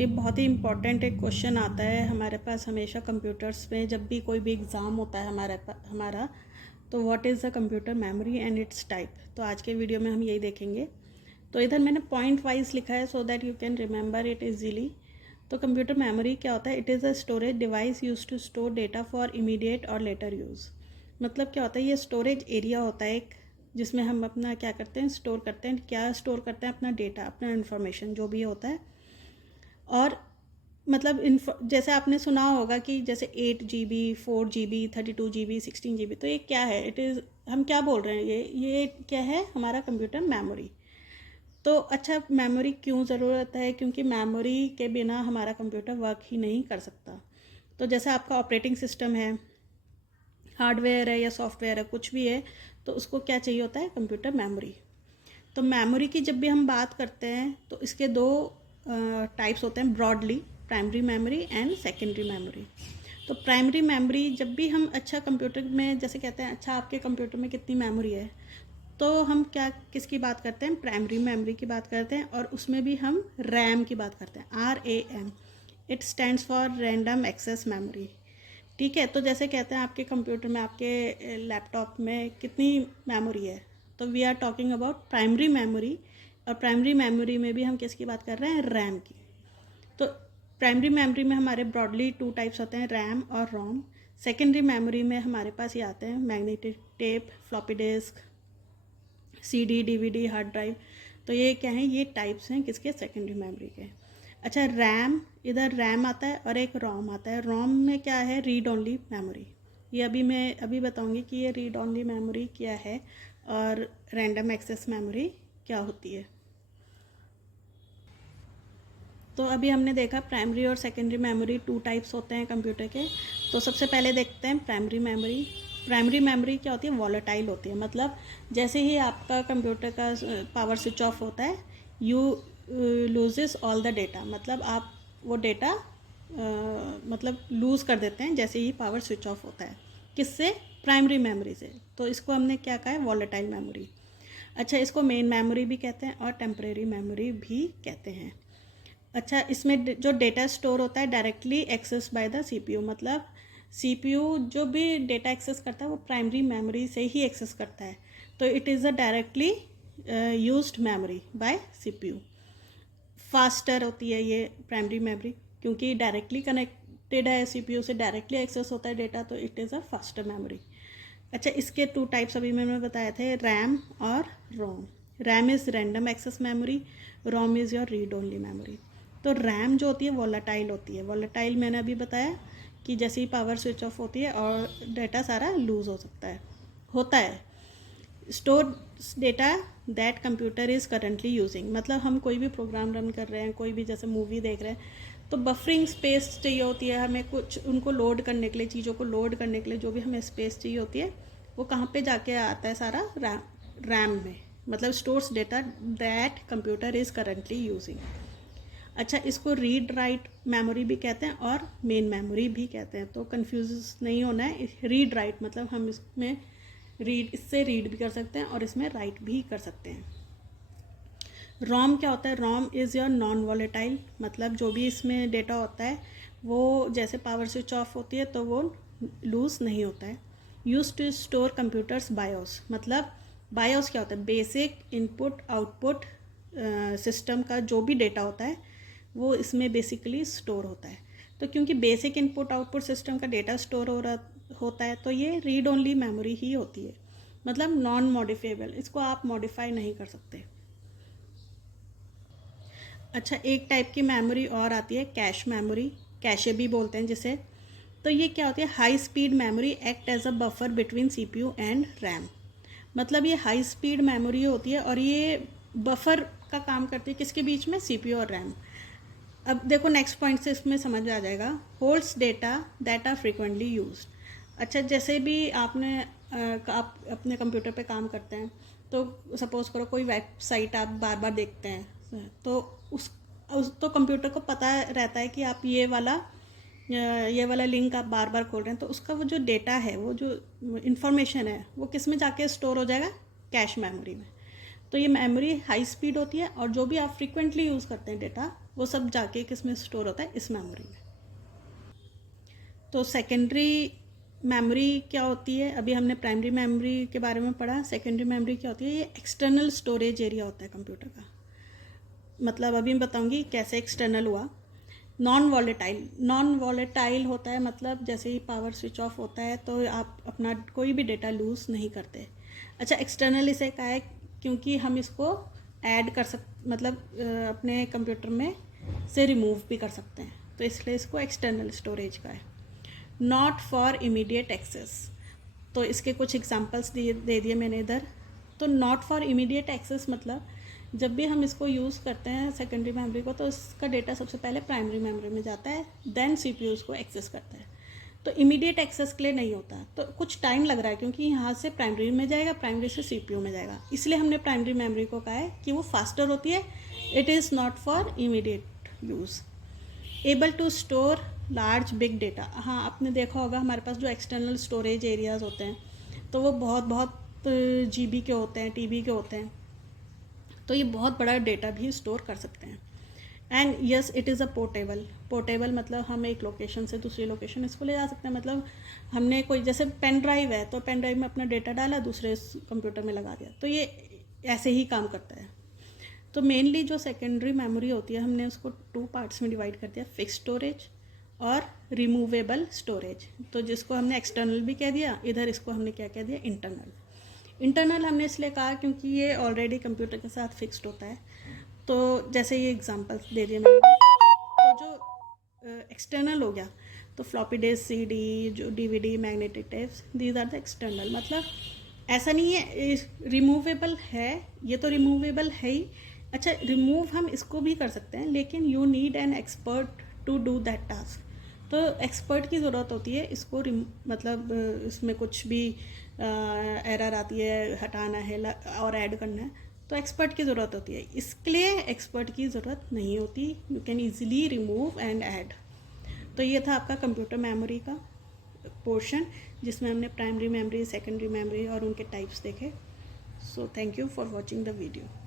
ये बहुत ही इम्पॉर्टेंट एक क्वेश्चन आता है हमारे पास हमेशा कंप्यूटर्स में, जब भी कोई भी एग्ज़ाम होता है हमारा तो what is the computer memory and it's type. तो आज के वीडियो में हम यही देखेंगे। तो इधर मैंने पॉइंट वाइज लिखा है so that you can remember it easily. तो कंप्यूटर मेमोरी क्या होता है? It is a storage device use to store data for immediate और लेटर यूज़। मतलब क्या होता है? ये स्टोरेज एरिया होता है एक, जिसमें हम अपना क्या करते हैं, स्टोर करते हैं। क्या स्टोर करते हैं? अपना डेटा, अपना इन्फॉर्मेशन जो भी होता है। और मतलब जैसे आपने सुना होगा कि जैसे 8 GB 4 GB 32 GB 16 GB, तो ये क्या है? इट इज़, हम क्या बोल रहे हैं, ये क्या है? हमारा कंप्यूटर मेमोरी। तो अच्छा, मेमोरी क्यों ज़रूरत है? क्योंकि मेमोरी के बिना हमारा कंप्यूटर वर्क ही नहीं कर सकता। तो जैसे आपका ऑपरेटिंग सिस्टम है, हार्डवेयर है या सॉफ्टवेयर है, कुछ भी है, तो उसको क्या चाहिए होता है? Computer memory. तो मेमोरी की जब भी हम बात करते हैं तो इसके दो टाइप्स होते हैं broadly, primary memory and secondary memory. तो प्राइमरी मेमोरी जब भी हम अच्छा कंप्यूटर में जैसे कहते हैं अच्छा आपके कंप्यूटर में कितनी मेमोरी है, तो हम क्या किसकी बात करते हैं? प्राइमरी मेमोरी की बात करते हैं। और उसमें भी हम रैम की बात करते हैं, RAM। It stands for random access memory. ठीक है, तो जैसे कहते हैं आपके कंप्यूटर में, आपके लैपटॉप में कितनी मेमोरी है, तो we are talking about primary memory. और प्राइमरी मेमोरी में भी हम किसकी बात कर रहे हैं? रैम की। तो प्राइमरी मेमोरी में हमारे ब्रॉडली 2 टाइप्स होते हैं, रैम और रोम। सेकेंडरी मेमोरी में हमारे पास ये आते हैं magnetic tape, floppy disk, CD DVD, hard drive. तो ये क्या है? ये टाइप्स हैं किसके? सेकेंडरी मेमोरी के। अच्छा, रैम, इधर रैम आता है और एक रोम आता है। रोम में क्या है? Read only memory. ये मैं बताऊंगी कि ये रीड ओनली मेमोरी क्या है और रैंडम एक्सेस मेमोरी क्या होती है। तो अभी हमने देखा प्राइमरी और सेकेंडरी मेमोरी 2 टाइप्स होते हैं कंप्यूटर के। तो सबसे पहले देखते हैं प्राइमरी मेमोरी। प्राइमरी मेमोरी क्या होती है? वॉलेटाइल होती है। मतलब जैसे ही आपका कंप्यूटर का पावर स्विच ऑफ होता है, you loses all the data. मतलब आप वो डेटा मतलब लूज़ कर देते हैं जैसे ही पावर स्विच ऑफ होता है। किससे? प्राइमरी मेमोरी से। तो इसको हमने क्या कहा है? Volatile memory. अच्छा, इसको मेन मेमोरी भी कहते हैं और टेम्परेरी मेमोरी भी कहते हैं। अच्छा, इसमें जो डेटा स्टोर होता है directly access by the CPU। मतलब CPU जो भी डेटा एक्सेस करता है वो प्राइमरी मेमोरी से ही एक्सेस करता है। तो it is a directly used memory by CPU। Faster होती है ये प्राइमरी मेमोरी, क्योंकि डायरेक्टली कनेक्टेड है CPU से, डायरेक्टली एक्सेस होता है डेटा, तो it is a faster memory. अच्छा, इसके 2 टाइप्स अभी मैंने बताए थे, रैम और ROM. RAM is random access memory, ROM is your read only memory. तो रैम जो होती है वॉलेटाइल होती है। वॉलेटाइल मैंने अभी बताया कि जैसे ही पावर स्विच ऑफ होती है और डेटा सारा लूज़ हो सकता है, होता है। Store data that computer is currently using. मतलब हम कोई भी प्रोग्राम रन कर रहे हैं, कोई भी जैसे मूवी देख रहे हैं, तो बफरिंग स्पेस चाहिए होती है हमें, कुछ उनको लोड करने के लिए, चीज़ों को लोड करने के लिए जो भी हमें स्पेस चाहिए होती है, वो कहाँ पे जाके आता है? सारा रैम में। मतलब stores data that computer is currently using. अच्छा, इसको रीड राइट मेमोरी भी कहते हैं और मेन मेमोरी भी कहते हैं। तो कंफ्यूज नहीं होना है। रीड राइट मतलब हम इसमें इससे रीड भी कर सकते हैं और इसमें राइट भी कर सकते हैं। रोम क्या होता है? रोम इज़ योर नॉन वॉलेटाइल। मतलब जो भी इसमें डेटा होता है वो जैसे पावर स्विच ऑफ होती है तो वो लूज़ नहीं होता है। Use to store computers BIOS. मतलब बायोस क्या होता है? बेसिक इनपुट आउटपुट सिस्टम का जो भी डेटा होता है वो इसमें बेसिकली स्टोर होता है। तो क्योंकि बेसिक इनपुट आउटपुट सिस्टम का डेटा स्टोर होता है तो ये रीड ओनली मेमोरी ही होती है। मतलब नॉन मॉडिफाइबल, इसको आप मॉडिफाई नहीं कर सकते। अच्छा, एक टाइप की मेमोरी और आती है कैश मेमोरी, कैशे भी बोलते हैं जिसे। तो ये क्या होती है? High speed memory act as a buffer between CPU and RAM. मतलब ये हाई स्पीड मेमोरी होती है और ये बफर का काम करती है किसके बीच में? CPU और रैम। अब देखो नेक्स्ट पॉइंट से इसमें समझ आ जाएगा। Holds data that are frequently used. अच्छा, जैसे भी आप अपने कंप्यूटर पे काम करते हैं, तो सपोज करो कोई वेबसाइट आप बार बार देखते हैं, तो उस तो कंप्यूटर को पता रहता है कि आप ये वाला लिंक आप बार बार खोल रहे हैं, तो उसका वो जो डेटा है, वो जो इन्फॉर्मेशन है, वो किस में जाके स्टोर हो जाएगा? कैश मेमोरी में। तो ये मेमोरी हाई स्पीड होती है और जो भी आप फ्रीक्वेंटली यूज़ करते हैं डेटा, वो सब जाके किस में स्टोर होता है, इस मेमोरी में। तो सेकेंडरी मेमोरी क्या होती है, अभी हमने प्राइमरी मेमोरी के बारे में पढ़ा। सेकेंडरी मेमोरी क्या होती है, ये एक्सटर्नल स्टोरेज एरिया होता है कंप्यूटर का। मतलब अभी मैं बताऊंगी कैसे एक्सटर्नल हुआ। नॉन वॉलेटाइल होता है, मतलब जैसे ही पावर स्विच ऑफ होता है तो आप अपना कोई भी डेटा लूज नहीं करते। अच्छा, एक्सटर्नल इसे कहा है क्योंकि हम इसको ऐड कर मतलब अपने कंप्यूटर में से रिमूव भी कर सकते हैं, तो इसलिए इसको एक्सटर्नल स्टोरेज का है। नॉट फॉर इमीडिएट एक्सेस, तो इसके कुछ एग्जांपल्स दे दिए मैंने इधर। तो नॉट फॉर इमीडिएट एक्सेस मतलब जब भी हम इसको यूज़ करते हैं सेकेंडरी मेमोरी को, तो इसका डेटा सबसे पहले प्राइमरी मेमोरी में जाता है, देन सीपीयू उसको एक्सेस करता है। तो इमीडिएट एक्सेस के लिए नहीं होता, तो कुछ टाइम लग रहा है क्योंकि यहाँ से प्राइमरी में जाएगा, प्राइमरी से सीपीयू में जाएगा, इसलिए हमने प्राइमरी मेमोरी को कहा है कि वो फास्टर होती है। It is not for immediate use. Able to store large big data, हाँ आपने देखा होगा हमारे पास जो एक्सटर्नल स्टोरेज एरियाज होते हैं तो वो बहुत जीबी के होते हैं, टीबी के होते हैं, तो ये बहुत बड़ा डेटा भी स्टोर कर सकते हैं। And yes it is a portable मतलब हम एक लोकेशन से दूसरी लोकेशन इसको ले जा सकते हैं। मतलब हमने कोई जैसे पेन ड्राइव है तो पेन ड्राइव में अपना डेटा डाला, दूसरे कंप्यूटर में लगा दिया, तो ये ऐसे ही काम करता है। तो मेनली जो सेकेंडरी मेमोरी होती है हमने उसको 2 पार्ट्स में डिवाइड कर दिया, फिक्स स्टोरेज और रिमूवेबल स्टोरेज। तो जिसको हमने एक्सटर्नल भी कह दिया, इधर इसको हमने क्या कह दिया, इंटरनल हमने इसलिए कहा क्योंकि ये ऑलरेडी कंप्यूटर के साथ फिक्स्ड होता है। तो जैसे ये एग्जांपल्स दे दिए मैंने। तो जो एक्सटर्नल हो गया तो फ्लॉपी डिस्क, सीडी, जो DVD, magnetic tapes, these are the external. मतलब ऐसा नहीं है रिमूवेबल है, ये तो रिमूवेबल है ही। अच्छा, रिमूव हम इसको भी कर सकते हैं, लेकिन you need an expert to do that task. तो एक्सपर्ट की ज़रूरत होती है इसको मतलब इसमें कुछ भी एरर आती है, हटाना है और ऐड करना है, तो एक्सपर्ट की ज़रूरत होती है। इसके लिए एक्सपर्ट की ज़रूरत नहीं होती, you can easily remove and add. तो ये था आपका कंप्यूटर मेमोरी का पोर्शन, जिसमें हमने प्राइमरी मेमोरी, सेकेंडरी मेमोरी और उनके टाइप्स देखे। So thank you for watching the video.